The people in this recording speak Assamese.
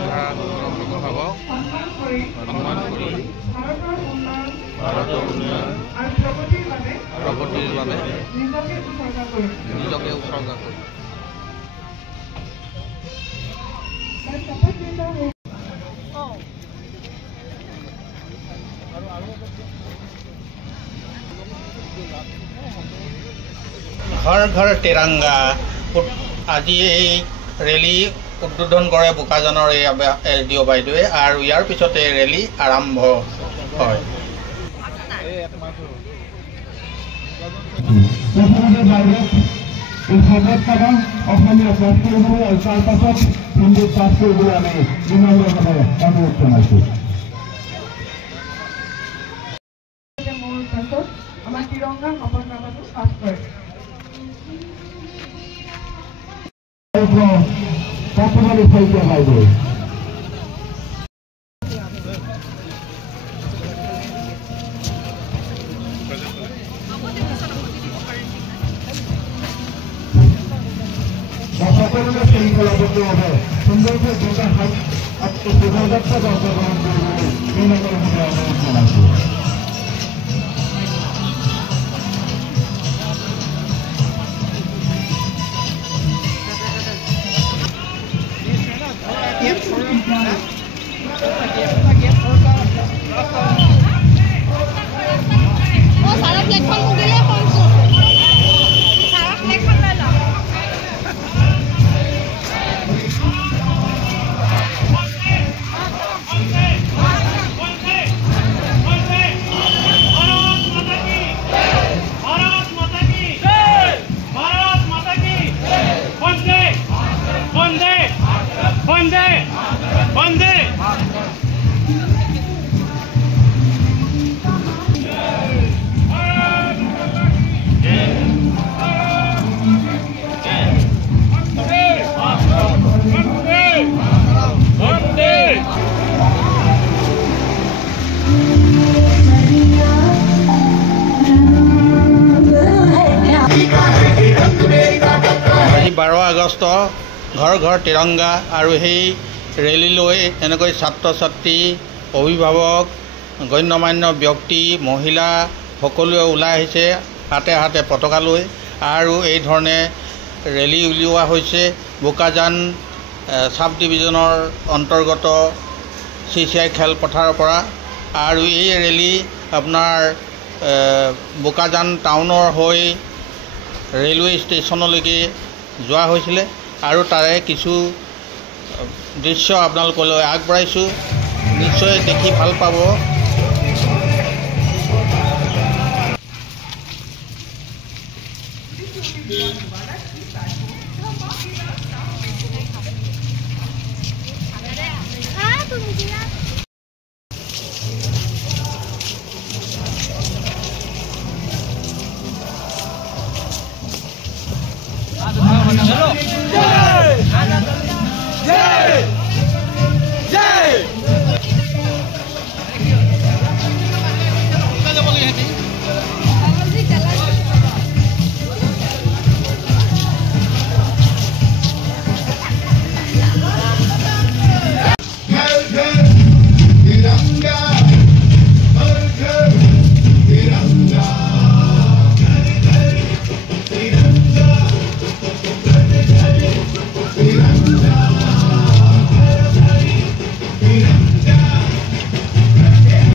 অভিভাৱক সন্মান কৰি ভাৰতৰ উন্নয়ন প্ৰগতিৰ বাবে নিজকে উৎসৰ্গা কৰি घर घर तिरंगा আজি এই ৰেলী উদ্বোধন কৰে বোকাজানৰ এই এছডিঅ' বাইদেৱে আৰু ইয়াৰ পিছতে ৰেলী আৰম্ভ হয়। অসমীয়া পাঠ কৰিবলৈ আৰু তাৰ পাছত হিন্দী পাঠ কৰিবলৈ আমি বিনম্ৰভাৱে অনুৰোধ জনাইছোঁ। আমাৰ তিৰংগা শপতনামাটো পাঠ কৰে। পথমাৰী শইকীয়া বাইদেউ সকলোকে শৃংখলাবদ্ধভাৱে সুন্দৰকৈ দুটা হাত শোভাযাত্ৰাত অংশগ্ৰহণ কৰিবলৈ বিনম্ৰভাৱে অনুৰোধ জনাইছোঁ। আজি 12 আগষ্ট ঘৰ ঘৰ তিৰংগা আৰু সেই ৰেলীলৈ এনেকৈ ছাত্ৰ ছাত্ৰী অভিভাৱক গণ্যমান্য ব্যক্তি মহিলা সকলোৱে ওলাই আহিছে হাতে হাতে পতাকা লৈ আৰু এই ধৰণে ৰেলী উলিওৱা হৈছে বোকাজান সাব ডিভিজনৰ অন্তৰ্গত চিচিআই খেলপথাৰৰ পৰা আৰু এই ৰেলী আপোনাৰ বোকাজান টাউনৰ হৈ ৰেলৱে ষ্টেচনলৈকে যোৱা হৈছিলে আৰু তাৰে কিছু দৃশ্য আপোনালোকলৈ আগবঢ়াইছোঁ। নিশ্চয় দেখি ভাল পাব।